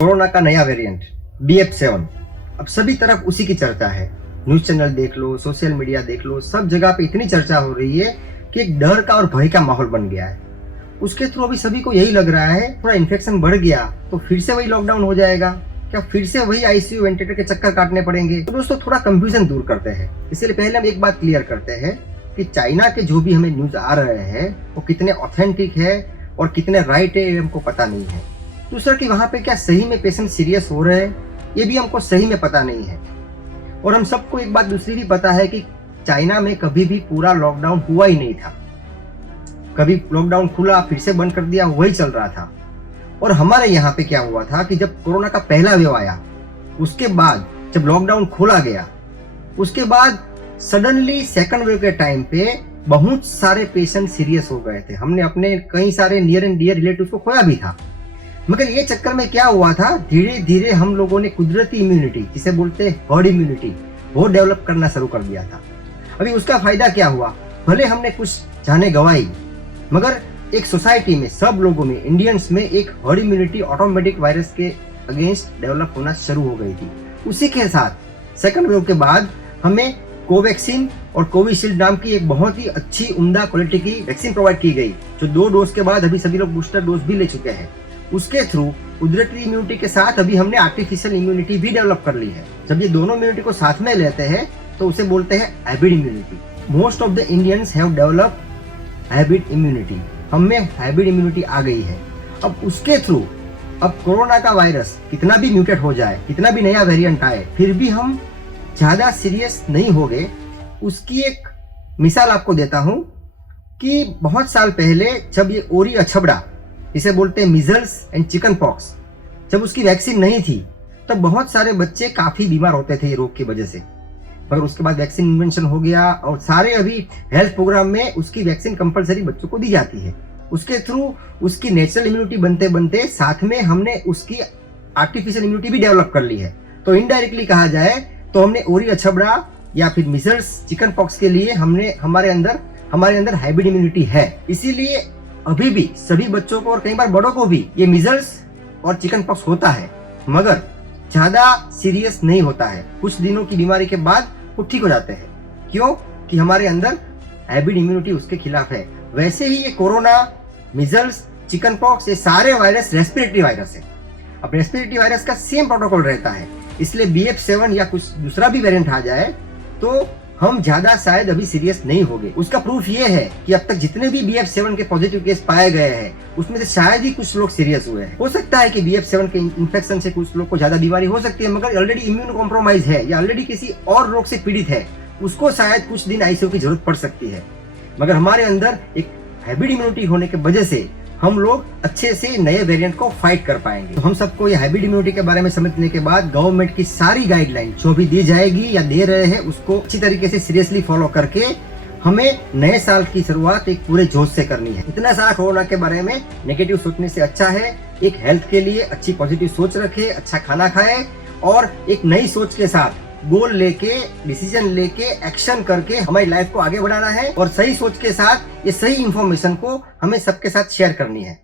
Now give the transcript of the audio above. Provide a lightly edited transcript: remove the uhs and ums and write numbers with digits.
Corona का नया variant BF7 अब सभी तरफ उसी की चर्चा है। न्यूज चैनल देख लो, सोशल मीडिया देख लो, सब जगह पे इतनी चर्चा हो रही है कि एक डर का और भय का माहौल बन गया है। उसके थ्रू अभी सभी को यही लग रहा है थोड़ा इन्फेक्शन बढ़ गया तो फिर से वही लॉकडाउन हो जाएगा, क्या फिर से वही ICU वेंटिलेटर के चक्कर काटने पड़ेंगे। तो दोस्तों थोड़ा कंफ्यूजन दूर करते हैं। इसलिए पहले हम एक बात क्लियर करते हैं कि चाइना के जो भी हमें न्यूज आ रहे हैं वो कितने ऑथेंटिक है और कितने राइट है ये हमको पता नहीं है। दूसरा कि वहाँ पे क्या सही में पेशेंट सीरियस हो रहे हैं ये भी हमको सही में पता नहीं है। और हम सबको एक बात दूसरी भी पता है कि चाइना में कभी भी पूरा लॉकडाउन हुआ ही नहीं था। कभी लॉकडाउन खुला फिर से बंद कर दिया, वही चल रहा था। और हमारे यहाँ पे क्या हुआ था कि जब कोरोना का पहला वेव आया उसके बाद जब लॉकडाउन खोला गया उसके बाद सडनली सेकंड वेव के टाइम पे बहुत सारे पेशेंट सीरियस हो गए थे। हमने अपने कई सारे नियर एंड डियर रिलेटिव्स को खोया भी था। मगर ये चक्कर में क्या हुआ था, धीरे धीरे हम लोगों ने कुदरती इम्यूनिटी जिसे बोलते हैं हर्ड इम्यूनिटी वो डेवलप करना शुरू कर दिया था। अभी उसका फायदा क्या हुआ, भले हमने कुछ जाने गंवाई मगर एक सोसाइटी में सब लोगों में इंडियंस में एक हर्ड इम्यूनिटी ऑटोमेटिक वायरस के अगेंस्ट डेवलप होना शुरू हो गई थी। उसी के साथ सेकंड वेव के बाद हमें कोवैक्सीन और कोविशील्ड नाम की एक बहुत ही अच्छी उम्दा क्वालिटी की वैक्सीन प्रोवाइड की गई जो 2 डोज के बाद अभी सभी लोग बूस्टर डोज भी ले चुके हैं। उसके थ्रू कुदरती इम्यूनिटी के साथ अभी हमने आर्टिफिशियल इम्यूनिटी भी डेवलप कर ली है। जब ये दोनों इम्यूनिटी को साथ में लेते हैं तो उसे बोलते हैं hybrid immunity. Most of the Indians have developed hybrid immunity. हमें हाइब्रिड इम्यूनिटी आ गई है। अब उसके थ्रू अब कोरोना का वायरस कितना भी म्यूटेट हो जाए, कितना भी नया वेरिएंट आए, फिर भी हम ज़्यादा सीरियस नहीं हो गए। उसकी एक मिसाल आपको देता हूँ कि बहुत साल पहले जब ये ओरी अछबड़ा जिसे बोलते हैं मीजल्स एंड चिकन पॉक्स, जब उसकी वैक्सीन नहीं थी तब बहुत सारे बच्चे काफ़ी बीमार होते थे ये रोग की वजह से। मगर उसके बाद वैक्सीन इन्वेंशन हो गया और सारे अभी हेल्थ प्रोग्राम में उसकी वैक्सीन कंपलसरी बच्चों को दी जाती है। उसके थ्रू उसकी नेचुरल इम्यूनिटी बनते बनते साथ में हमने उसकी आर्टिफिशियल इम्यूनिटी भी डेवलप कर ली है। तो इनडायरेक्टली कहा जाए तो हमने ओरी अछबड़ा या फिर मीजल्स चिकन पॉक्स के लिए हमने हमारे अंदर हाइब्रिड इम्यूनिटी है। इसीलिए अभी भी सभी बच्चों को और कई बार बड़ों को भी ये मीजल्स और चिकन पॉक्स होता है मगर ज्यादा सीरियस नहीं होता है। कुछ दिनों की बीमारी के बाद वो ठीक हो जाते हैं। क्यों कि हमारे अंदर हाइब्रिड इम्यूनिटी उसके खिलाफ है। वैसे ही ये कोरोना, मीजल्स, चिकन पॉक्स ये सारे वायरस रेस्पिरेटरी वायरस है। अब रेस्पिरेटरी वायरस का सेम प्रोटोकॉल रहता है। इसलिए BF7 या कुछ दूसरा भी वेरिएंट आ जाए तो हम ज्यादा शायद अभी सीरियस नहीं होंगे। उसका प्रूफ ये है कि अब तक जितने भी BF7 के पॉजिटिव केस पाए गए हैं उसमें से शायद ही कुछ लोग सीरियस हुए हैं। हो सकता है कि BF7 के इन्फेक्शन से कुछ लोग को ज्यादा बीमारी हो सकती है मगर ऑलरेडी इम्यून कॉम्प्रोमाइज है या ऑलरेडी किसी और रोग से पीड़ित है, उसको शायद कुछ दिन ICU की जरूरत पड़ सकती है। मगर हमारे अंदर एक हाइब्रिड इम्यूनिटी होने की वजह से हम लोग अच्छे से नए वेरिएंट को फाइट कर पाएंगे। तो हम सबको ये हाइब्रिड इम्यूनिटी के बारे में समझने के बाद गवर्नमेंट की सारी गाइडलाइन जो भी दी जाएगी या दे रहे हैं उसको अच्छी तरीके से सीरियसली फॉलो करके हमें नए साल की शुरुआत एक पूरे जोश से करनी है। इतना सारा कोरोना के बारे में नेगेटिव सोचने से अच्छा है एक हेल्थ के लिए अच्छी पॉजिटिव सोच रखे, अच्छा खाना खाए और एक नई सोच के साथ गोल लेके, डिसीजन लेके, एक्शन करके हमारी लाइफ को आगे बढ़ाना है और सही सोच के साथ ये सही इंफॉर्मेशन को हमें सबके साथ शेयर करनी है।